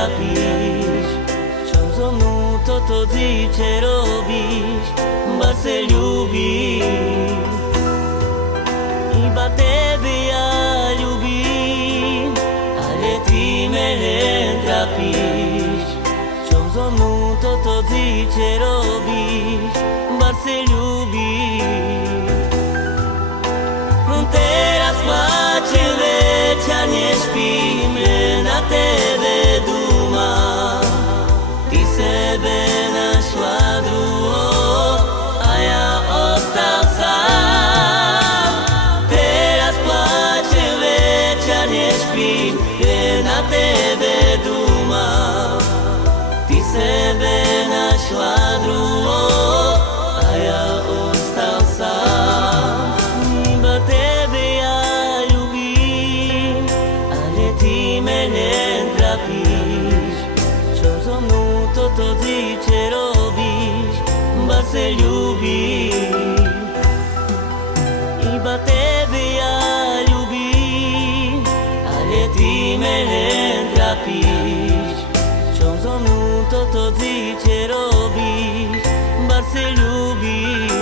trápiš, čo so mnou toto dýče robíš, ba se ľúbim, iba tebe ja ľúbim, ale ty me len trápiš, čo so mnou toto dýče robíš, ba se ľúbim. Teraz plačem, večer nespím, len na tebe dúmam. Ty sebe našla druhého a ja ostal sám. Teraz plačem, večer nespím, len na tebe dúmam. Ty sebe našla druhého a ja ostal sám. Iba tebe ja ľúbim, ale ty me len trápiš, čo so mnou toto dýče robíš, ba se ľúbim. Iba tebe ja ľúbim, ale ty me len trápiš, čo so mnou toto dýče robíš, ba se ľúbim.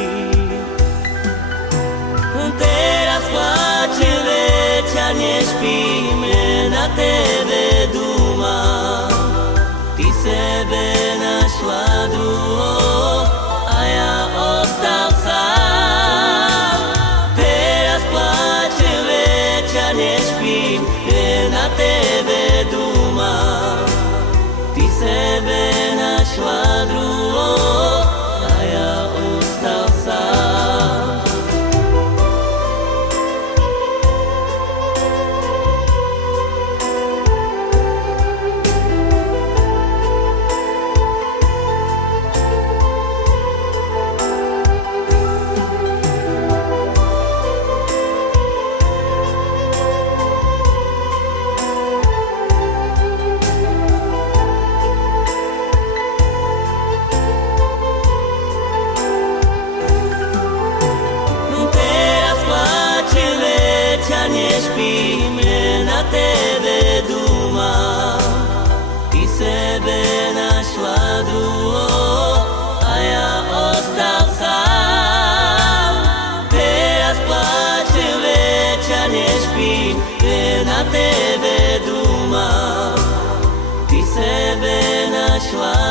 Teraz plačem, večer nespím, len na tebe dúmam. Ty sebe našla druhého a ja ostal sám. Teraz plačem, večer nespím, len na tebe dúmam. Ty sebe našla druhého a ja ostal sám. Nespím, len na tebe dúmam. Ty sebe našla druhého a ja ostal sám. Teraz plačem, večer nespím, len na tebe dúmam. Ty sebe našla